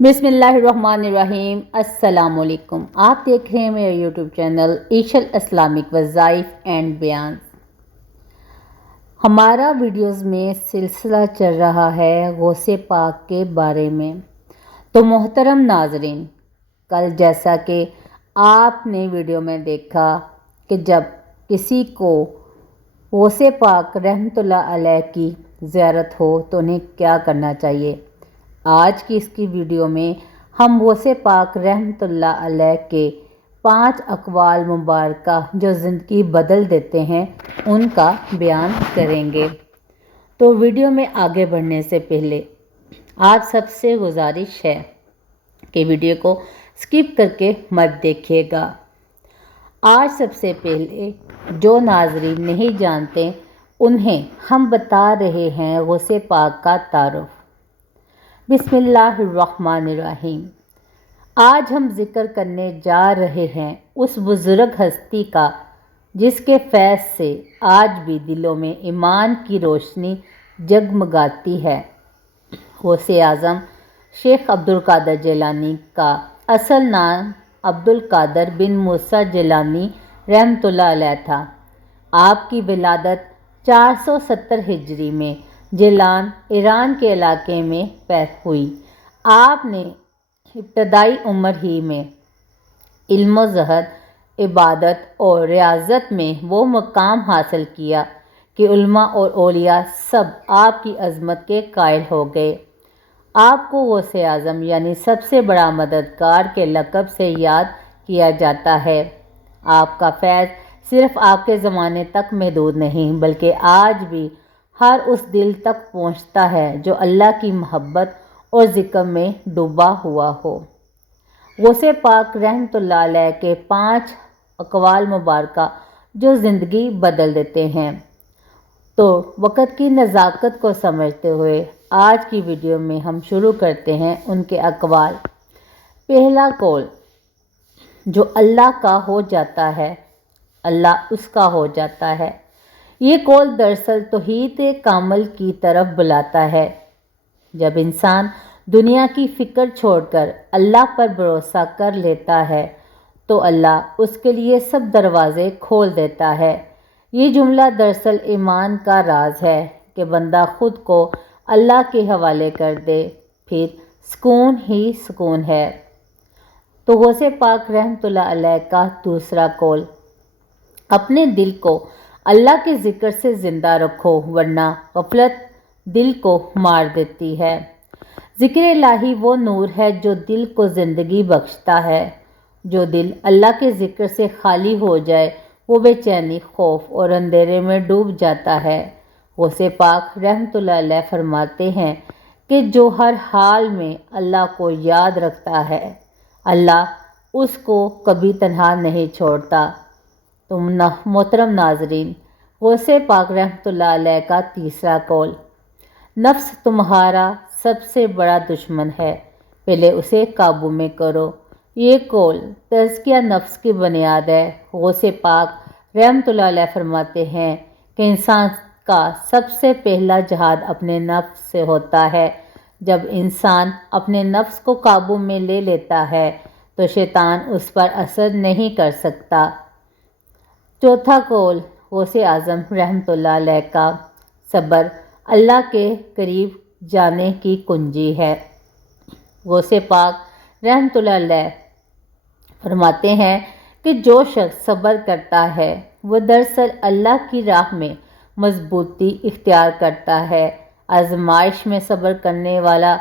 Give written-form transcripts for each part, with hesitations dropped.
बिस्मिल्लाहिर्रहमानिर्रहीम। अस्सलाम वालेकुम। आप देख रहे हैं मेरा यूट्यूब चैनल ईशल इस्लामिक वज़ाइफ एंड बयान। हमारा वीडियोस में सिलसिला चल रहा है गौसे पाक के बारे में। तो मोहतरम नाजरीन, कल जैसा कि आपने वीडियो में देखा कि जब किसी को गौसे पाक रहमतुल्लाह अलैह की ज़ियारत हो तो उन्हें क्या करना चाहिए। आज की इसकी वीडियो में हम गौसे पाक रहमतुल्लाह अलैह के 5 अक़वाल मुबारका जो ज़िंदगी बदल देते हैं उनका बयान करेंगे। तो वीडियो में आगे बढ़ने से पहले आप सबसे गुजारिश है कि वीडियो को स्किप करके मत देखिएगा। आज सबसे पहले जो नाज़रीन नहीं जानते उन्हें हम बता रहे हैं गौसे पाक का तारुफ। बिस्मिल्लाहिर्रहमानिर्रहीम। आज हम जिक्र करने जा रहे हैं उस बुज़ुर्ग हस्ती का जिसके फैज़ से आज भी दिलों में ईमान की रोशनी जगमगाती है। गौसे आज़म शेख अब्दुल कादर जिलानी का असल नाम अब्दुल कादर बिन मूसा जिलानी रहमतुल्लाह अलैह था। आपकी विलादत 470 हिजरी में जिलान ईरान के इलाके में पैदा हुई। आपने इब्तदाई उम्र ही में इल्म ज़हद, इबादत और रियाज़त में वो मकाम हासिल किया कि उलमा और औलिया सब आपकी अज़मत के कायल हो गए। आपको गौसे आज़म यानी सबसे बड़ा मददगार के लक़ब से याद किया जाता है। आपका फैज़ सिर्फ़ आपके ज़माने तक महदूद नहीं बल्कि आज भी हर उस दिल तक पहुँचता है जो अल्लाह की मोहब्बत और ज़िक्र में डूबा हुआ हो। गौसे पाक रहमतुल्लाह अलैह के 5 अक़वाल मुबारका जो ज़िंदगी बदल देते हैं। तो वक़्त की नज़ाकत को समझते हुए आज की वीडियो में हम शुरू करते हैं उनके अक़वाल। पहला कौल, जो अल्लाह का हो जाता है अल्लाह उसका हो जाता है। ये कौल दरअसल तौहीद कामिल की तरफ बुलाता है। जब इंसान दुनिया की फ़िक्र छोड़कर अल्लाह पर भरोसा कर लेता है तो अल्लाह उसके लिए सब दरवाज़े खोल देता है। ये जुमला दरअसल ईमान का राज है कि बंदा ख़ुद को अल्लाह के हवाले कर दे, फिर सुकून ही सुकून है। तो गौसे पाक रहमतुल्लाह अलैह का दूसरा कौल, अपने दिल को अल्लाह के ज़िक्र से ज़िंदा रखो वरना गफलत दिल को मार देती है। ज़िक्र इलाही वो नूर है जो दिल को ज़िंदगी बख्शता है। जो दिल अल्लाह के ज़िक्र से खाली हो जाए वो बेचैनी, खौफ और अंधेरे में डूब जाता है। गौसे पाक रहमतुल्लाह अलैह फरमाते हैं कि जो हर हाल में अल्लाह को याद रखता है अल्लाह उसको कभी तन्हा नहीं छोड़ता। तो मोहतरम नाजरीन, गौसे पाक रहमतुल्लाह अलैह का तीसरा कौल, नफ्स तुम्हारा सबसे बड़ा दुश्मन है, पहले उसे काबू में करो। ये कौल तज़किया नफ्स की बुनियाद है। गौसे पाक रहमतुल्लाह अलैह फरमाते हैं कि इंसान का सबसे पहला जहाद अपने नफ्स से होता है। जब इंसान अपने नफ्स को काबू में ले लेता है तो शैतान उस पर असर नहीं कर सकता। चौथा कौल गौसे आज़म रहमतुल्लाह अलैह का, सब्र अल्लाह के करीब जाने की कुंजी है। गौसे पाक रहमतुल्लाह अलैह फरमाते हैं कि जो शख्स सब्र करता है वह दरअसल अल्लाह की राह में मजबूती इख्तियार करता है। आजमाइश में सब्र करने वाला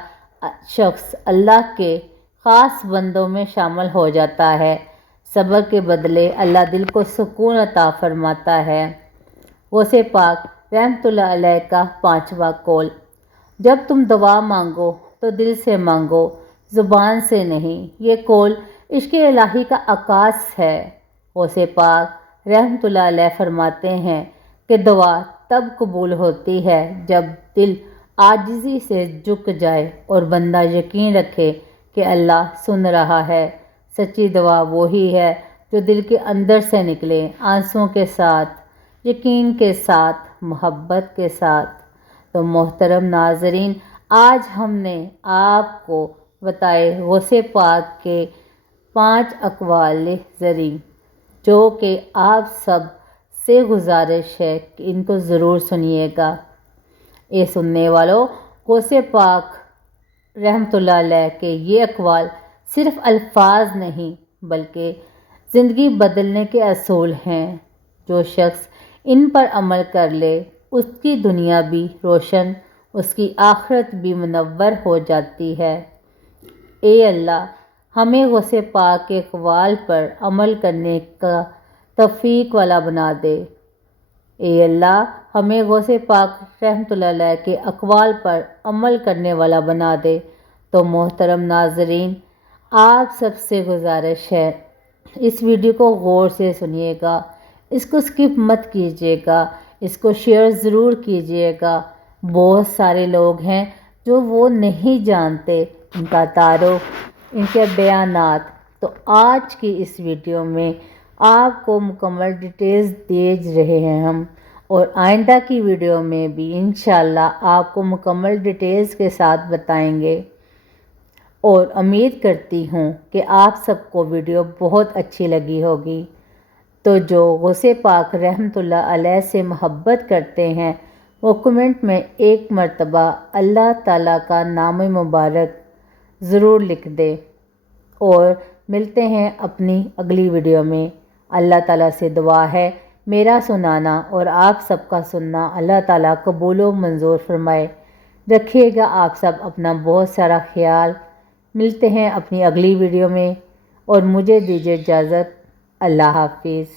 शख्स अल्लाह के ख़ास बंदों में शामिल हो जाता है। सब्र के बदले अल्लाह दिल को सुकून अता फरमाता है। गौसे पाक रहमतुल्लाह अलैह का पांचवा कौल, जब तुम दुआ मांगो तो दिल से मांगो, ज़ुबान से नहीं। ये कौल इश्क़ इलाही का आकाश है। गौसे पाक रहमतुल्लाह अलैह फरमाते हैं कि दुआ तब कबूल होती है जब दिल आजिज़ी से झुक जाए और बंदा यकीन रखे कि अल्लाह सुन रहा है। सच्ची दुआ वही है जो दिल के अंदर से निकले, आंसुओं के साथ, यकीन के साथ, मोहब्बत के साथ। तो मोहतरम नाजरीन, आज हमने आपको بتائے غوث پاک کے 5 اقوال زریں، جو کہ آپ سب سے گزارش ہے کہ ان کو ضرور سنیے گا۔ اے سننے والوں، غوث پاک رحمۃ اللہ علیہ کے یہ اقوال صرف الفاظ نہیں بلکہ زندگی بدلنے کے اصول ہیں۔ جو شخص ان پر عمل کر لے اس کی دنیا بھی روشن، اس کی آخرت بھی منور ہو جاتی ہے۔ اے اللہ، ہمیں غوث پاک کے اقوال پر عمل کرنے کا توفیق والا بنا دے۔ اے اللہ، ہمیں غوث پاک رحمۃ اللہ علیہ کے اقوال پر عمل کرنے والا بنا دے۔ تو محترم ناظرین، آپ سب سے گزارش ہے اس ویڈیو کو غور سے سنیے گا، اس کو سکپ مت کیجیے گا، اس کو شیئر ضرور کیجیے گا۔ بہت سارے لوگ ہیں جو وہ نہیں جانتے ان کا تعارف، ان کے بیانات۔ تو آج کی اس ویڈیو میں آپ کو مکمل ڈیٹیلز دے رہے ہیں ہم، اور آئندہ کی ویڈیو میں بھی انشاءاللہ آپ کو مکمل ڈیٹیلز کے ساتھ بتائیں گے، اور امید کرتی ہوں کہ آپ سب کو ویڈیو بہت اچھی لگی ہوگی۔ تو جو غوث پاک رحمۃ اللہ علیہ سے محبت کرتے ہیں وہ کمنٹ میں ایک مرتبہ اللہ تعالیٰ کا نام مبارک ضرور لکھ دے، اور ملتے ہیں اپنی اگلی ویڈیو میں۔ اللہ تعالیٰ سے دعا ہے میرا سنانا اور آپ سب کا سننا اللہ تعالیٰ قبول و منظور فرمائے۔ رکھیے گا آپ سب اپنا بہت سارا خیال۔ ملتے ہیں اپنی اگلی ویڈیو میں، اور مجھے دیجیے اجازت۔ اللہ حافظ۔